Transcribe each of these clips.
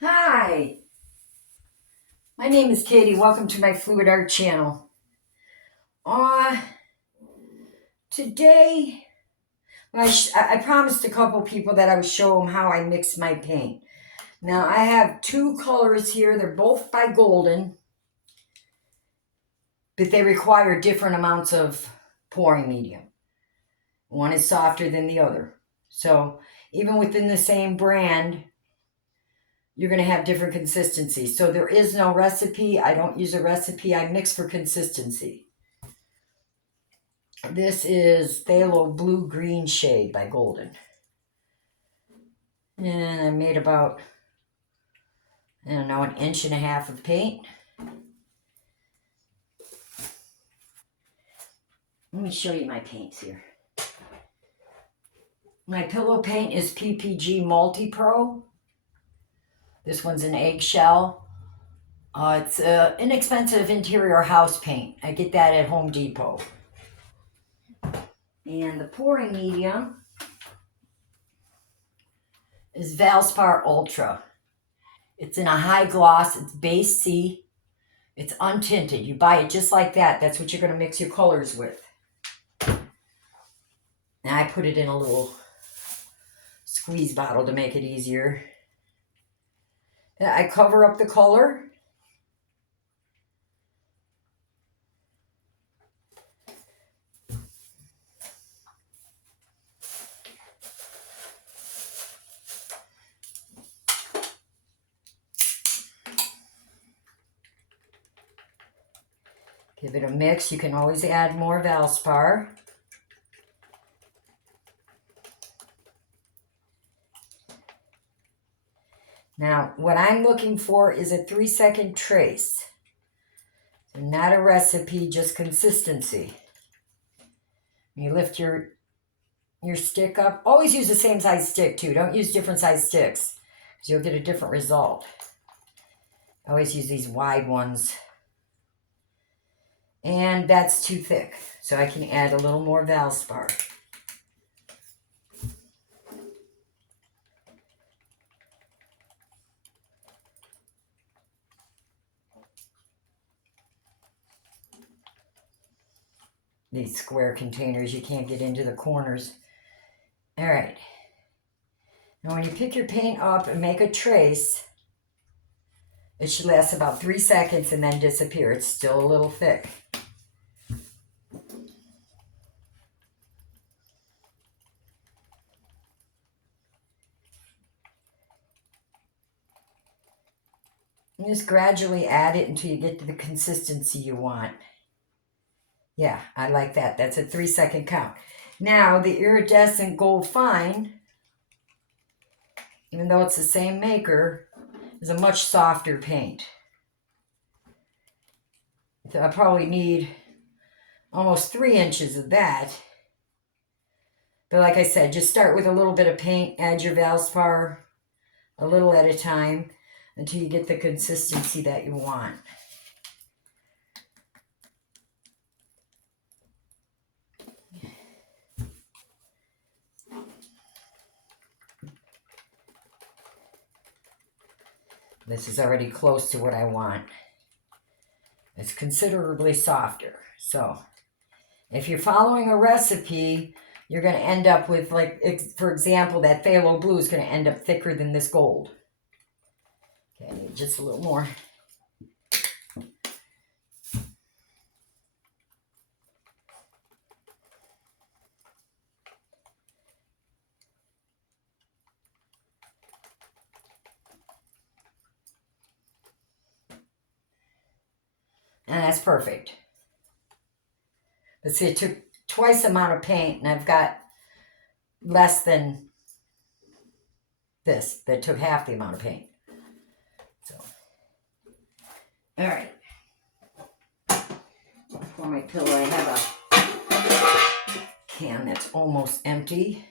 Hi, my name is Katie. Welcome to my Fluid Art channel. Uh, today, I promised a couple people that I would show them how I mix my paint. Now, I have two colors here. They're both by Golden, but they require different amounts of pouring medium. One is softer than the other. So, even within the same brand, you're going to have different consistencies. So, there is no recipe. I don't use a recipe. I mix for consistency. This is Phthalo Blue Green shade by Golden. And I made about, I don't know, 1.5 inches of paint. Let me show you my paints here. My pillow paint is P.P.G Multi-Pro. This one's an eggshell. It's inexpensive interior house paint. I get that at Home Depot. And the pouring medium is Valspar Ultra. It's in a high gloss. It's base C. It's untinted. You buy it just like that. That's what you're going to mix your colors with. And I put it in a little squeeze bottle to make it easier. And I cover up the color. Give it a mix. You can always add more Valspar. Now, what I'm looking for is a 3-second trace. So not a recipe, just consistency. You lift your stick up. Always use the same size stick too. Don't use different size sticks because you'll get a different result. I always use these wide ones. And that's too thick, so I can add a little more Valspar. These square containers, you can't get into the corners. All right. Now when you pick your paint up and make a trace, it should last about 3 seconds and then disappear. It's still a little thick. And just gradually add it until you get to the consistency you want. Yeah, I like that. That's a 3-second count. Now, the Iridescent Gold Fine, even though it's the same maker, is a much softer paint. So I probably need almost 3 inches of that. But like I said, just start with a little bit of paint, add your Valspar a little at a time until you get the consistency that you want. This is already close to what I want. It's considerably softer. So if you're following a recipe, you're going to end up with, like, for example, that phthalo blue is going to end up thicker than this gold. Okay, I need just a little more. And that's perfect. But see, it took twice the amount of paint, and I've got less than this that took half the amount of paint. So, all right. For my pillow, I have a can that's almost empty.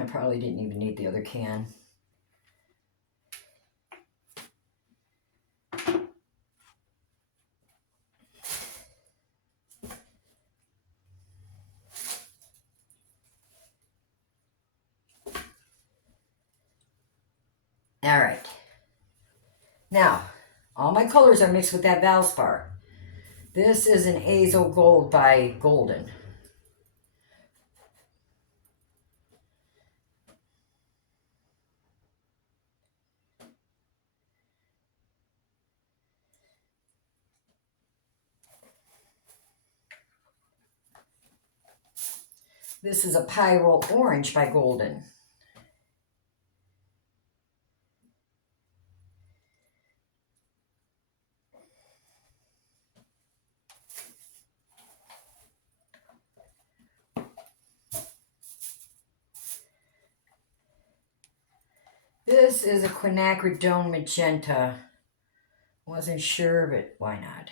I probably didn't even need the other can. All right. Now, all my colors are mixed with that Valspar. This is an Azo Gold by Golden. This is a Pyrrole Orange by Golden. This is a Quinacridone Magenta. Wasn't sure, but why not?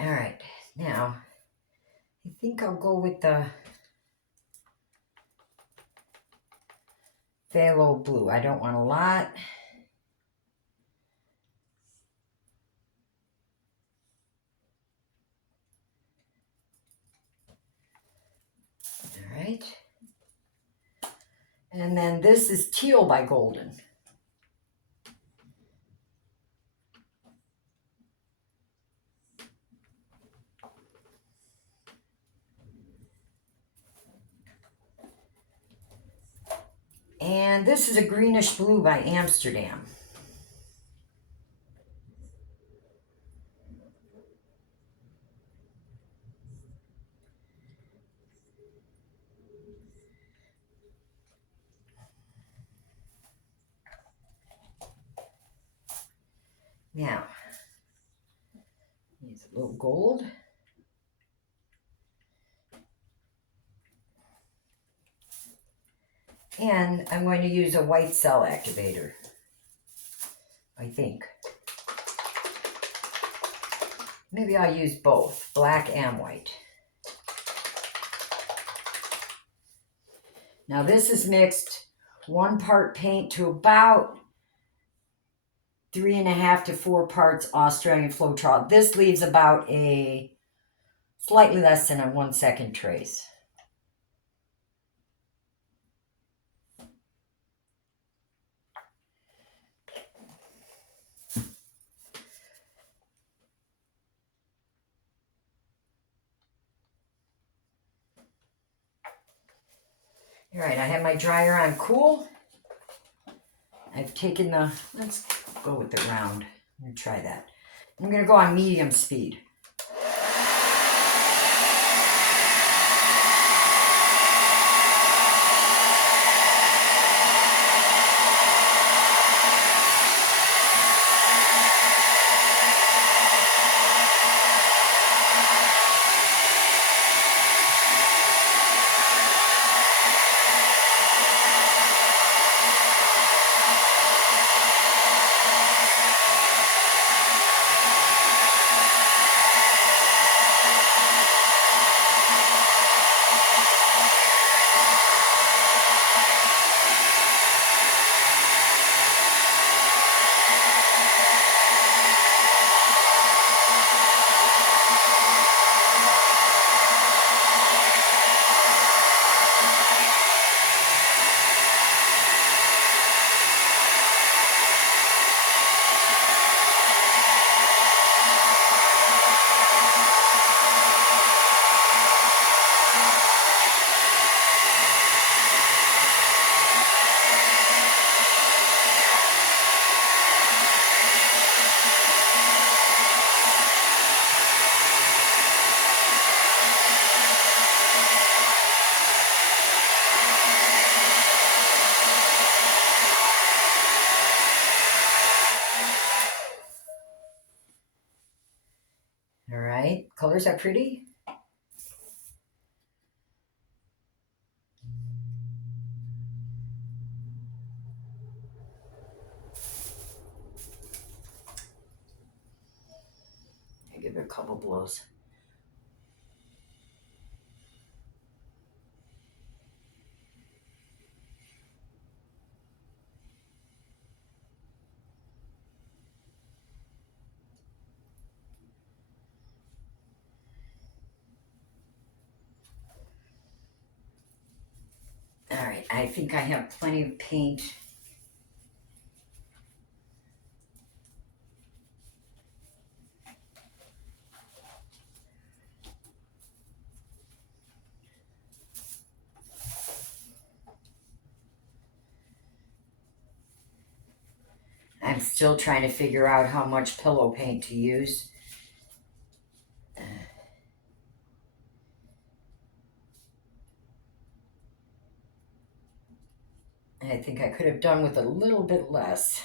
All right, now I think I'll go with the Pthalo Blue. I don't want a lot. All right. And then this is Teal by Golden. And this is a Greenish Blue by Amsterdam. Now, here's a little gold. And I'm going to use a white cell activator, I think. Maybe I'll use both, black and white. Now this is mixed 1 part paint to about 3.5 to 4 parts Australian Floetrol. This leaves about a slightly less than a 1 second trace. All right, I have my dryer on cool. I've taken the, let's go with the round. I'm gonna try that. I'm gonna go on medium speed. All right, colors are pretty. I give it a couple blows. I think I have plenty of paint. I'm still trying to figure out how much pillow paint to use. I think I could have done with a little bit less.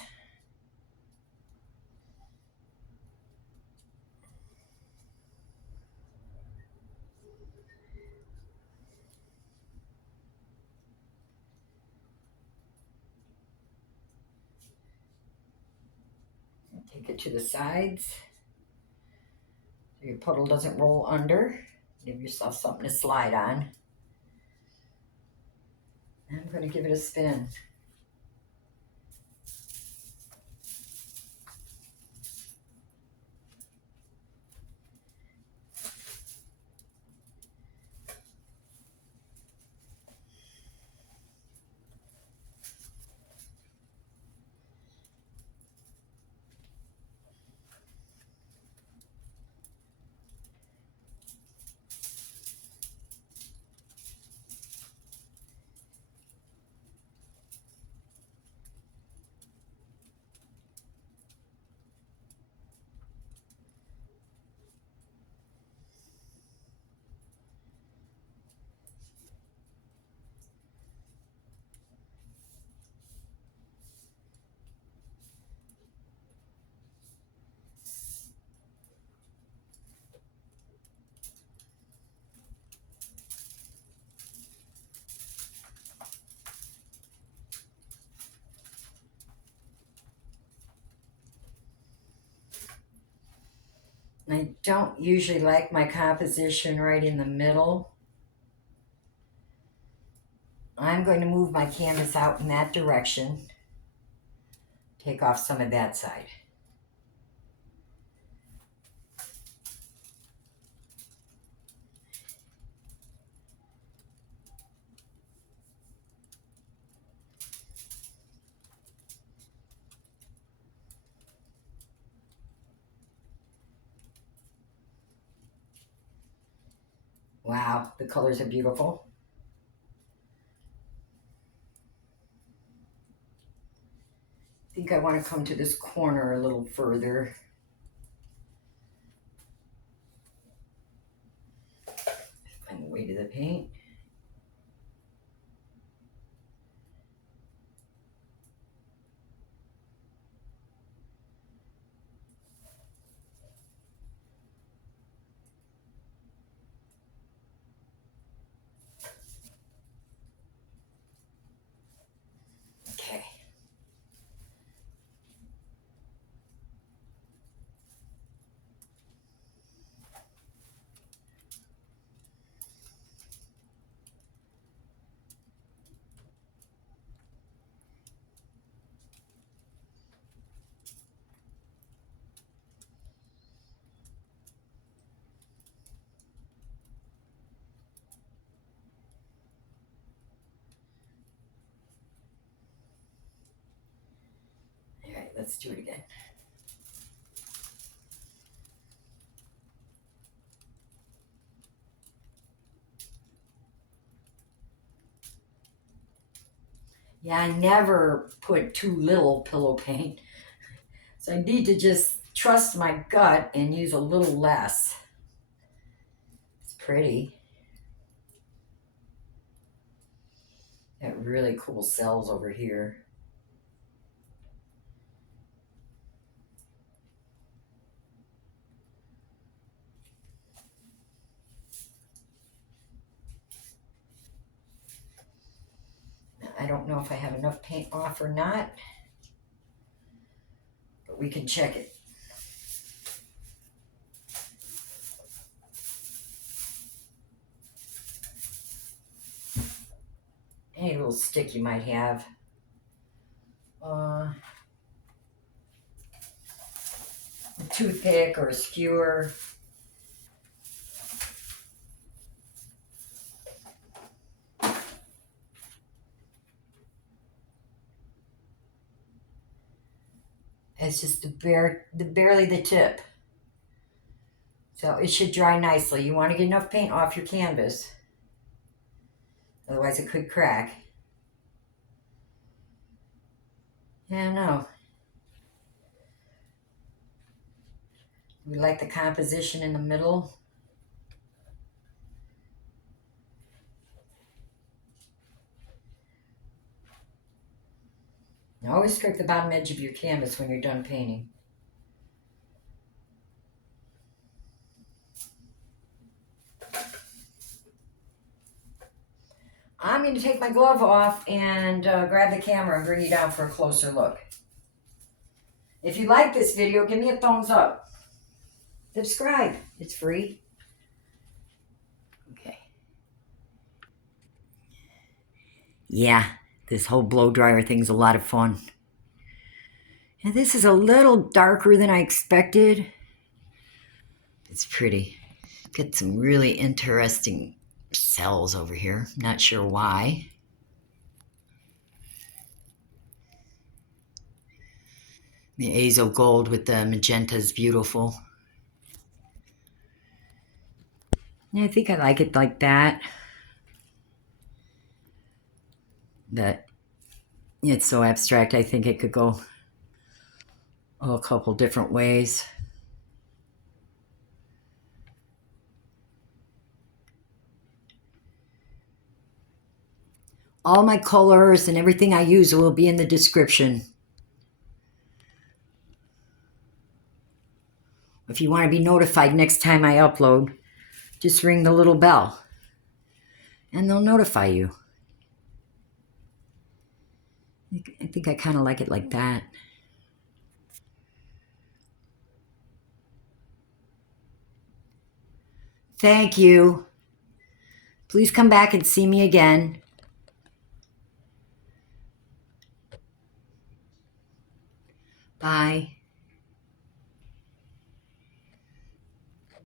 Take it to the sides so your puddle doesn't roll under. Give yourself something to slide on. I'm going to give it a spin. I don't usually like my composition right in the middle. I'm going to move my canvas out in that direction. Take off some of that side. Wow, the colors are beautiful. I think I want to come to this corner a little further. Find the way to the paint. Okay. All right, let's do it again. Yeah, I never put too little pillow paint. So I need to just trust my gut and use a little less. It's pretty. Got really cool cells over here. I don't know if I have enough paint off or not, but we can check it. Any little stick you might have. A toothpick or a skewer. It's just barely the tip. So it should dry nicely. You want to get enough paint off your canvas. Otherwise it could crack. I don't know. We like the composition in the middle. Now always scrape the bottom edge of your canvas when you're done painting. I'm going to take my glove off and grab the camera and bring you down for a closer look. If you like this video, give me a thumbs up. Subscribe. It's free. Okay. Yeah, this whole blow dryer thing's a lot of fun. And this is a little darker than I expected. It's pretty. Got some really interesting cells over here. Not sure why. The azo gold with the magenta is beautiful. Yeah, I think I like it like that. But it's so abstract, I think it could go a couple different ways. All my colors and everything I use will be in the description. If you want to be notified next time I upload, just ring the little bell and they'll notify you. I think I kind of like it like that. Thank you. Please come back and see me again. Bye.